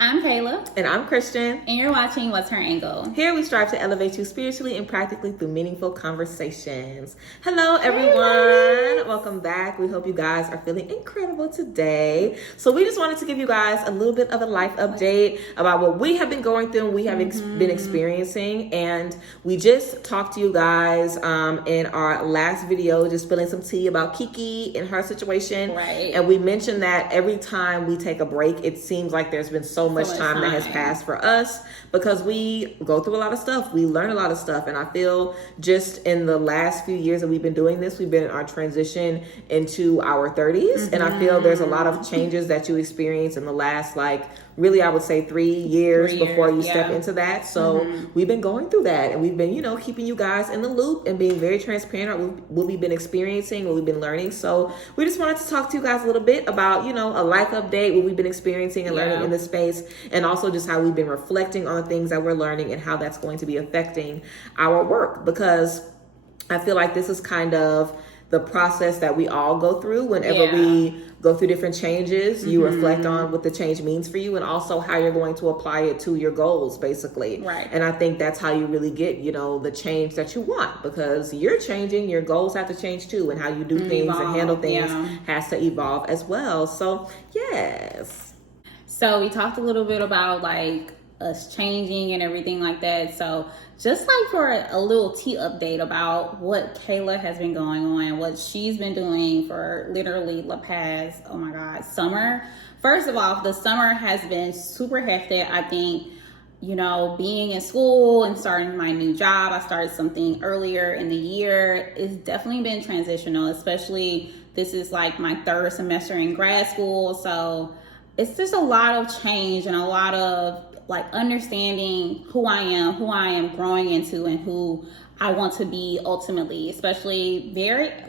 I'm Kayla. And I'm Christian. And you're watching What's Her Angle. Here we strive to elevate you spiritually and practically through meaningful conversations. Hello, everyone. Hey, welcome back. We hope you guys are feeling incredible today. So we just wanted to give you guys a little bit of a life update about what we have been going through and we have been experiencing. And we just talked to you guys in our last video, just spilling some tea about Kiki and her situation. Right. And we mentioned that every time we take a break, it seems like there's been so much time that has passed for us because we go through a lot of stuff. We learn a lot of stuff. And I feel just in the last few years that we've been doing this, we've been in our transition into our 30s. And I feel there's a lot of changes that you experience in the last, really, I would say 3 years before you step into that. So we've been going through that and we've been, keeping you guys in the loop and being very transparent with what we've been experiencing, what we've been learning. So we just wanted to talk to you guys a little bit about, a life update, what we've been experiencing and learning in this space, and also just how we've been reflecting on things that we're learning and how that's going to be affecting our work. Because I feel like this is kind of the process that we all go through whenever we go through different changes. You reflect on what the change means for you and also how you're going to apply it to your goals, basically. Right. And I think that's how you really get, the change that you want, because you're changing, your goals have to change too, and how you do things and handle things has to evolve as well. So, yes. So we talked a little bit about us changing and everything like that. So just for a little tea update about what Kayla has been going on, what she's been doing for literally the past, summer. First of all, the summer has been super hectic. I think, being in school and starting my new job, I started something earlier in the year. It's definitely been transitional, especially this is my third semester in grad school. So it's just a lot of change and a lot of understanding who I am growing into, and who I want to be ultimately, especially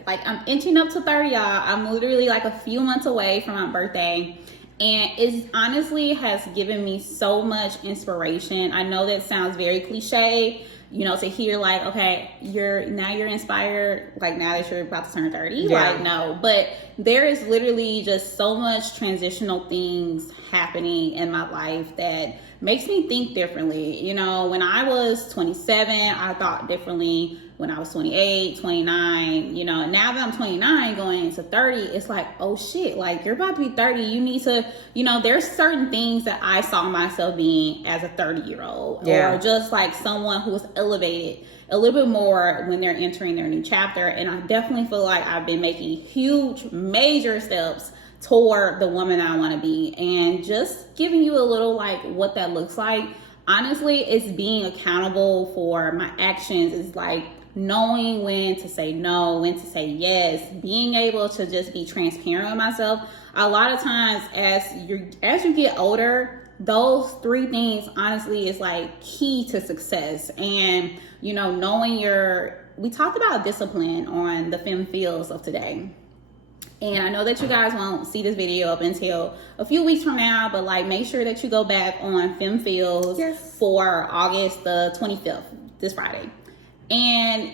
I'm inching up to 30, y'all. I'm literally a few months away from my birthday. And it honestly has given me so much inspiration. I know that sounds very cliche, to hear okay, you're inspired, now that you're about to turn 30. No, but there is literally just so much transitional things happening in my life that makes me think differently. When I was 27, I thought differently. When I was 28, 29, now that I'm 29 going into 30, it's oh shit, you're about to be 30. You need to, there's certain things that I saw myself being as a 30-year-old, or just someone who was elevated a little bit more when they're entering their new chapter. And I definitely feel like I've been making huge, major steps toward the woman I want to be. And just giving you a little what that looks like. Honestly, it's being accountable for my actions. Is knowing when to say no, when to say yes, being able to just be transparent with myself. A lot of times as you get older, those three things honestly is key to success. And knowing we talked about discipline on the Fem Feels of today. And I know that you guys won't see this video up until a few weeks from now, but make sure that you go back on Fem Feels for August the 25th, this Friday. And,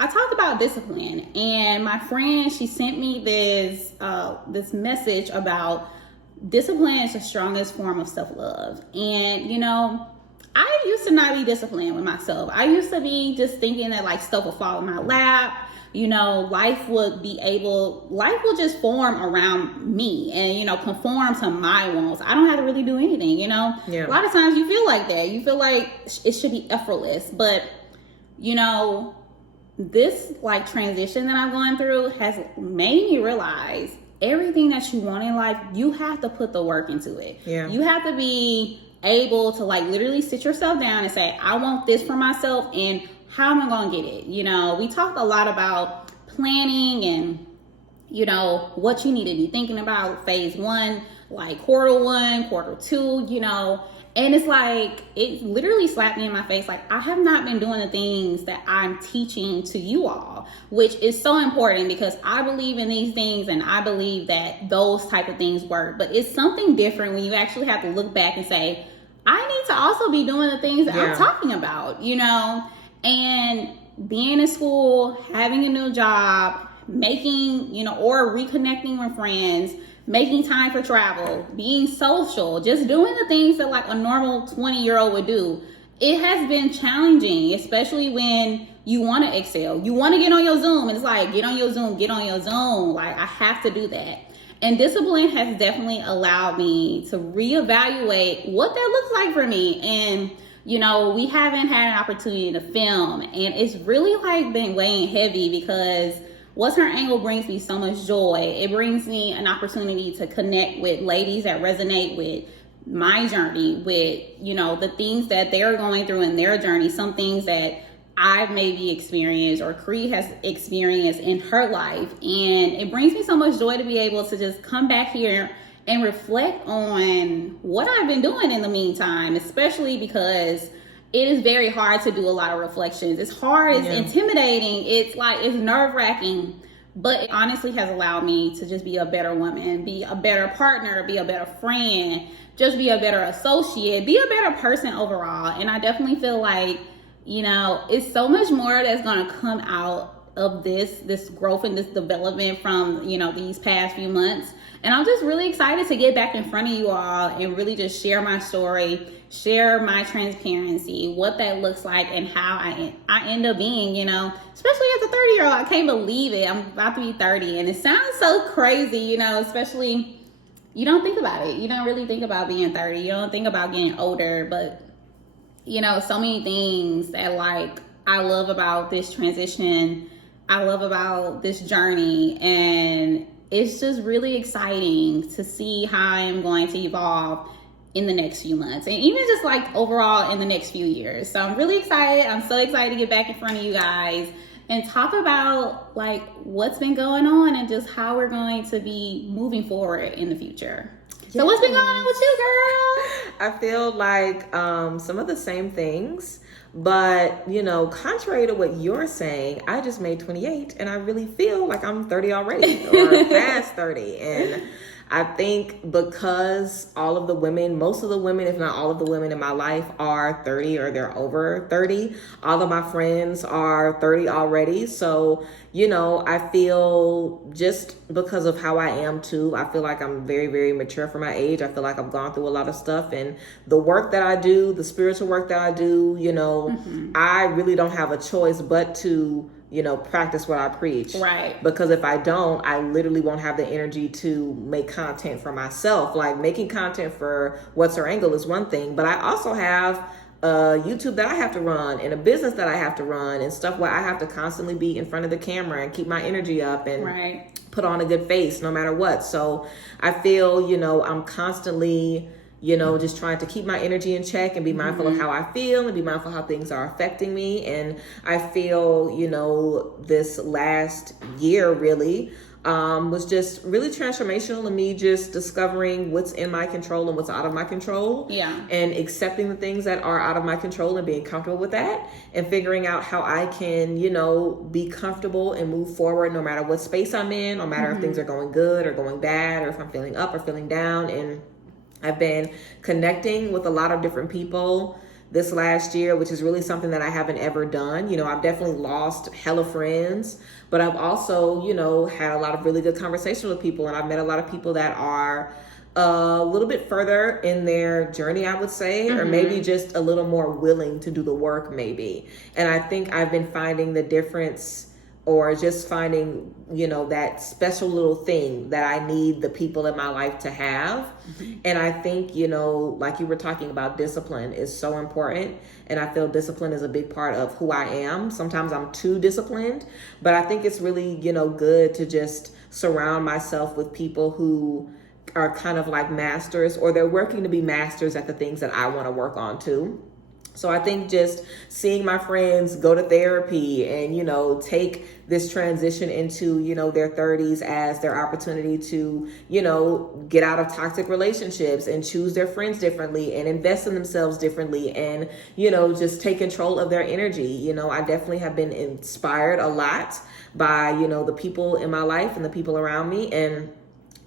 I talked about discipline, and my friend, she sent me this message about discipline is the strongest form of self-love. And, I used to not be disciplined with myself. I used to be just thinking that stuff would fall in my lap. Life will just form around me and, conform to my wants. I don't have to really do anything, A lot of times you feel like that. You feel like it should be effortless, but this transition that I'm going through has made me realize everything that you want in life, you have to put the work into it. You have to be able to literally sit yourself down and say, I want this for myself, and how am I going to get it? We talked a lot about planning and, what you need to be thinking about phase one, quarter one, quarter two, and it's it literally slapped me in my face. I have not been doing the things that I'm teaching to you all, which is so important because I believe in these things and I believe that those type of things work. But it's something different when you actually have to look back and say, I need to also be doing the things that I'm talking about, and being in school, having a new job, making, or reconnecting with friends, making time for travel, being social, just doing the things that like a normal 20-year-old would do. It has been challenging, especially when you want to excel. You want to get on your Zoom. And it's like, get on your Zoom, get on your Zoom. Like, I have to do that. And discipline has definitely allowed me to reevaluate what that looks like for me. And, you know, we haven't had an opportunity to film. And it's really like been weighing heavy because What's Her Angle brings me so much joy. It brings me an opportunity to connect with ladies that resonate with my journey, with, you know, the things that they're going through in their journey, some things that I've maybe experienced or Cree has experienced in her life. And it brings me so much joy to be able to just come back here and reflect on what I've been doing in the meantime, especially because it is very hard to do a lot of reflections. It's hard, it's intimidating, it's like, it's nerve-wracking, but it honestly has allowed me to just be a better woman, be a better partner, be a better friend, just be a better associate, be a better person overall. And I definitely feel like, you know, it's so much more that's gonna come out of this growth and this development from, you know, these past few months. And I'm just really excited to get back in front of you all and really just share my story, share my transparency, what that looks like, and how I end up being, you know, especially as a 30-year-old. I can't believe it. I'm about to be 30, and it sounds so crazy, you know, especially, you don't think about it. You don't really think about being 30. You don't think about getting older, but, you know, so many things that, like, I love about this transition. I love about this journey, and it's just really exciting to see how I'm going to evolve in the next few months, and even just like overall in the next few years. So I'm really excited. I'm so excited to get back in front of you guys and talk about like what's been going on and just how we're going to be moving forward in the future. So what's been going on with you, girl? I feel like some of the same things, but, you know, contrary to what you're saying, I just made 28 and I really feel like I'm 30 already or past 30. And I think because all of the women, most of the women, if not all of the women in my life are 30 or they're over 30. All of my friends are 30 already. So, you know, I feel just because of how I am too, I feel like I'm very, very mature for my age. I feel like I've gone through a lot of stuff, and the work that I do, the spiritual work that I do, you know, I really don't have a choice but to, you know, practice what I preach. Right. Because if I don't, I literally won't have the energy to make content for myself. Like, making content for What's Her Angle is one thing, but I also have YouTube that I have to run and a business that I have to run and stuff where I have to constantly be in front of the camera and keep my energy up and put on a good face no matter what. So I feel, you know, I'm constantly, you know, just trying to keep my energy in check and be mindful of how I feel and be mindful how things are affecting me. And I feel, you know, this last year really was just really transformational to me, just discovering what's in my control and what's out of my control. Yeah. And accepting the things that are out of my control and being comfortable with that, and figuring out how I can, you know, be comfortable and move forward no matter what space I'm in, no matter if things are going good or going bad, or if I'm feeling up or feeling down. And I've been connecting with a lot of different people this last year, which is really something that I haven't ever done. You know, I've definitely lost hella friends, but I've also, you know, had a lot of really good conversations with people, and I've met a lot of people that are a little bit further in their journey, I would say, or maybe just a little more willing to do the work maybe. And I think I've been finding the difference, or just finding, you know, that special little thing that I need the people in my life to have. And I think, you know, like you were talking about, discipline is so important. And I feel discipline is a big part of who I am. Sometimes I'm too disciplined, but I think it's really, you know, good to just surround myself with people who are kind of like masters, or they're working to be masters at the things that I want to work on too. So I think just seeing my friends go to therapy and, you know, take this transition into, you know, their 30s as their opportunity to, you know, get out of toxic relationships and choose their friends differently and invest in themselves differently and, you know, just take control of their energy. You know, I definitely have been inspired a lot by, you know, the people in my life and the people around me. And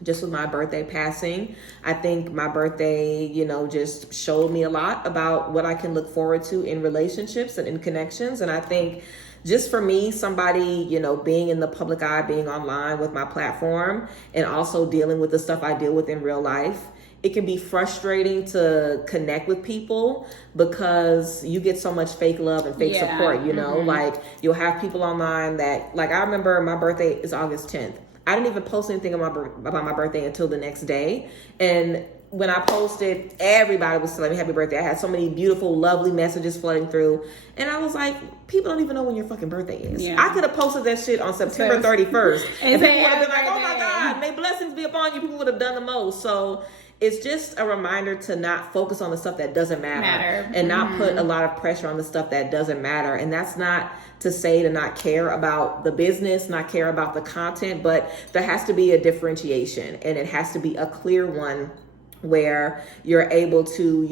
just with my birthday passing, I think my birthday, you know, just showed me a lot about what I can look forward to in relationships and in connections. And I think just for me, somebody, being in the public eye, being online with my platform, and also dealing with the stuff I deal with in real life, it can be frustrating to connect with people because you get so much fake love and fake support, like you'll have people online that, like, I remember my birthday is August 10th. I didn't even post anything about my birthday until the next day. And when I posted, everybody was telling me happy birthday. I had so many beautiful, lovely messages flooding through. And I was like, people don't even know when your fucking birthday is. Yeah. I could have posted that shit on September 31st. and people would have been like, oh my God, may blessings be upon you. People would have done the most. So it's just a reminder to not focus on the stuff that doesn't matter. And not put a lot of pressure on the stuff that doesn't matter. And that's not to say to not care about the business, not care about the content, but there has to be a differentiation, and it has to be a clear one where you're able to,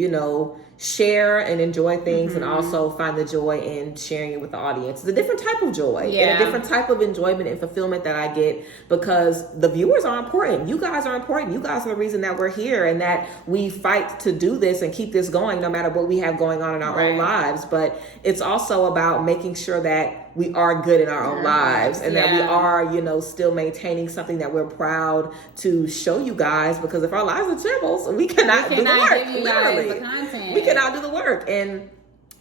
share and enjoy things and also find the joy in sharing it with the audience. It's a different type of joy and a different type of enjoyment and fulfillment that I get because the viewers are important. You guys are important. You guys are the reason that we're here and that we fight to do this and keep this going no matter what we have going on in our own lives. But it's also about making sure that we are good in our own lives and that we are, still maintaining something that we're proud to show you guys, because if our lives are shambles, we cannot do the work. Literally. We cannot do the work. And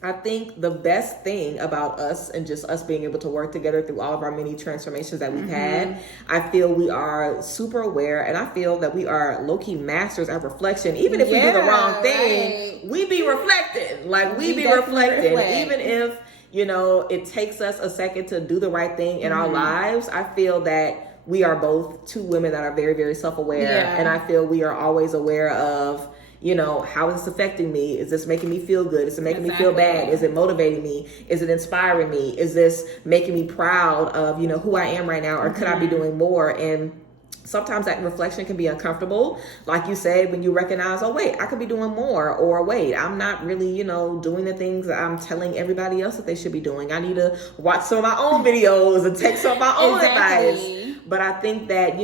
I think the best thing about us and just us being able to work together through all of our many transformations that we've had, I feel we are super aware, and I feel that we are low-key masters at reflection. Even if we do the wrong thing, we be reflecting. Like, we be reflecting. Even if it takes us a second to do the right thing in our lives, I feel that we are both two women that are very, very self-aware. And I feel we are always aware of, how is this affecting me? Is this making me feel good? Is it making me feel bad? Is it motivating me? Is it inspiring me? Is this making me proud of, who I am right now? Or could I be doing more? And sometimes that reflection can be uncomfortable. Like you said, when you recognize, oh, wait, I could be doing more. Or wait, I'm not really, doing the things that I'm telling everybody else that they should be doing. I need to watch some of my own videos and take some of my own advice. But I think that,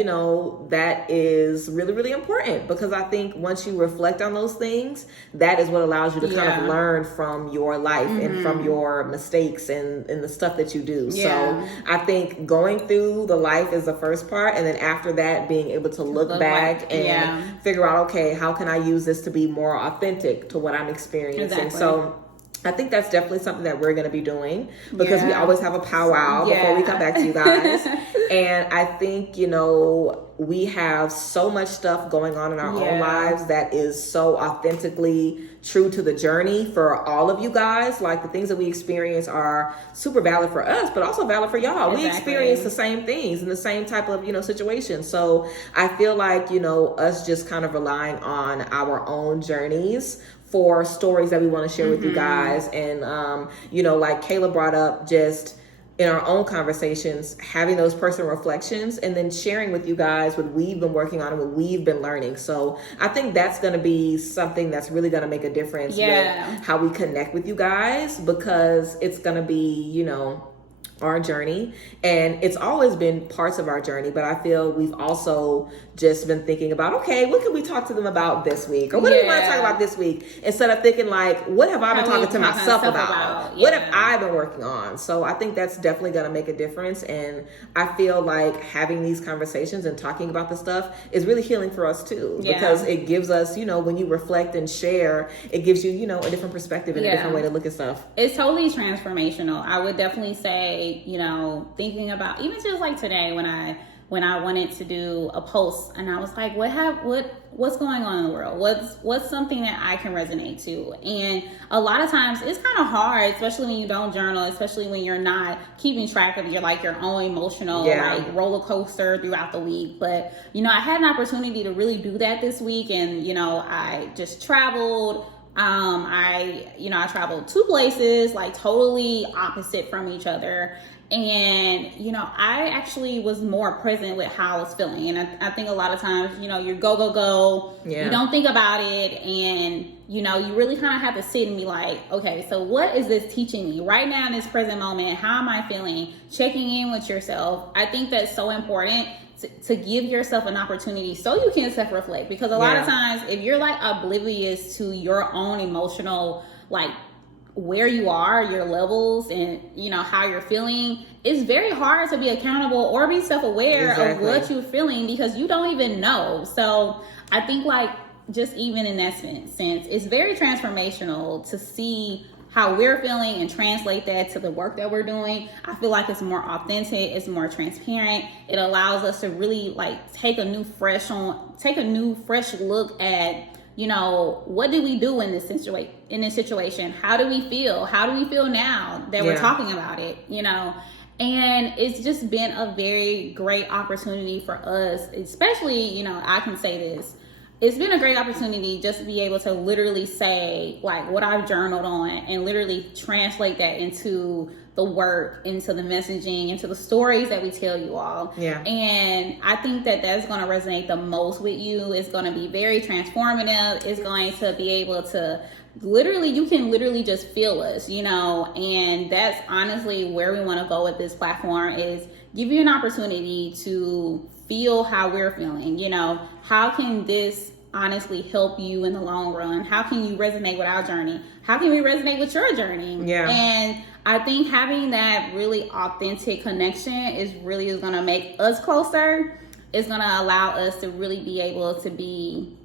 that is really, really important, because I think once you reflect on those things, that is what allows you to kind of learn from your life and from your mistakes and the stuff that you do. So I think going through the life is the first part. And then after that, being able to look back and figure out, okay, how can I use this to be more authentic to what I'm experiencing? So I think that's definitely something that we're going to be doing, because we always have a powwow before we come back to you guys. And I think, we have so much stuff going on in our own lives that is so authentically true to the journey for all of you guys. Like, the things that we experience are super valid for us, but also valid for y'all. We experience the same things in the same type of, situations. So I feel like, us just kind of relying on our own journeys for stories that we want to share with you guys. And, like Kayla brought up, just in our own conversations, having those personal reflections and then sharing with you guys what we've been working on and what we've been learning. So I think that's going to be something that's really going to make a difference with how we connect with you guys, because it's going to be, our journey, and it's always been parts of our journey, but I feel we've also just been thinking about, okay, what can we talk to them about this week, or what do we want to talk about this week, instead of thinking like, what have I been talking to myself about? What have I been working on? So I think that's definitely going to make a difference, and I feel like having these conversations and talking about the stuff is really healing for us too, because it gives us, when you reflect and share, it gives you, a different perspective and a different way to look at stuff. It's totally transformational. I would definitely say, thinking about even just like today when I wanted to do a post, and I was like, what's going on in the world? What's something that I can resonate to? And a lot of times it's kind of hard, especially when you don't journal, especially when you're not keeping track of your own emotional roller coaster throughout the week. But I had an opportunity to really do that this week, and I just traveled. I traveled 2 places, like totally opposite from each other. And, I actually was more present with how I was feeling. And I think a lot of times, you go. You don't think about it. And, you really kind of have to sit and be like, okay, so what is this teaching me right now in this present moment? How am I feeling? Checking in with yourself. I think that's so important to give yourself an opportunity so you can self-reflect. Because a lot of times, if you're like oblivious to your own emotional, like, where you are, your levels, and you know how you're feeling, it's very hard to be accountable or be self-aware of what you're feeling because you don't even know. So I think like just even in that sense, it's very transformational to see how we're feeling and translate that to the work that we're doing. I feel like it's more authentic, it's more transparent. It allows us to really like take a new fresh look at, you know, what do we do in this situation? How do we feel? How do we feel now that we're talking about it, you know? And it's just been a very great opportunity for us, especially, you know, I can say this. It's been a great opportunity just to be able to literally say like what I've journaled on and literally translate that into the work, into the messaging, into the stories that we tell you all. Yeah. And I think that that's going to resonate the most with you. It's going to be very transformative. It's going to be able to you can literally just feel us, you know, and that's honestly where we want to go with this platform, is give you an opportunity to feel how we're feeling. You know, how can this honestly help you in the long run? How can you resonate with our journey? How can we resonate with your journey? Yeah. And I think having that really authentic connection is going to make us closer. It's going to allow us to really be able to be,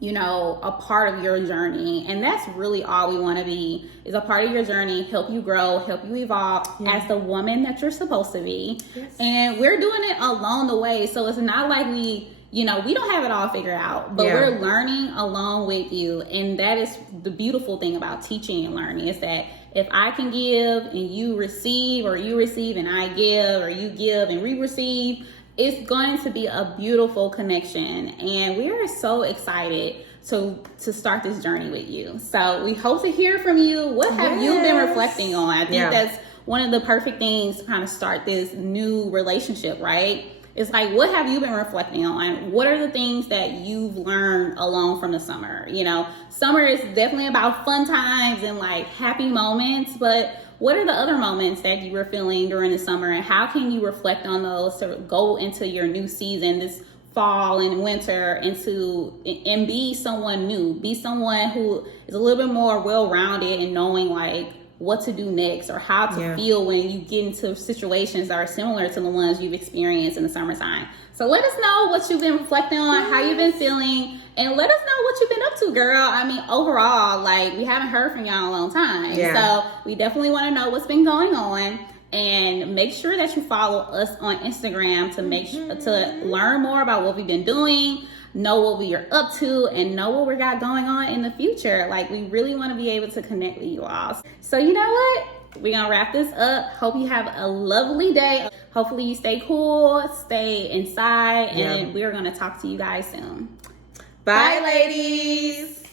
you know, a part of your journey. And that's really all we want to be, is a part of your journey, help you grow, help you evolve as the woman that you're supposed to be. Yes. And we're doing it along the way. So it's not like we don't have it all figured out, but we're learning along with you. And that is the beautiful thing about teaching and learning, is that if I can give and you receive, or you receive and I give, or you give and we receive, it's going to be a beautiful connection. And we are so excited to start this journey with you. So we hope to hear from you. What have you been reflecting on? I think that's one of the perfect things to kind of start this new relationship, right? It's like, what have you been reflecting on? What are the things that you've learned along from the summer? You know, summer is definitely about fun times and like happy moments, but what are the other moments that you were feeling during the summer, and how can you reflect on those to go into your new season, this fall and winter, and be someone new, be someone who is a little bit more well-rounded and knowing like what to do next, or how to feel when you get into situations that are similar to the ones you've experienced in the summertime. So let us know what you've been reflecting on, how you've been feeling, and let us know what you've been up to, girl. I mean, overall, like, we haven't heard from y'all in a long time. So we definitely want to know what's been going on. And make sure that you follow us on Instagram to make sure to learn more about what we've been doing, know what we are up to, and know what we got going on in the future. Like, we really want to be able to connect with you all. So you know what? We're going to wrap this up. Hope you have a lovely day. Hopefully you stay cool, stay inside, and we're going to talk to you guys soon. Bye, ladies.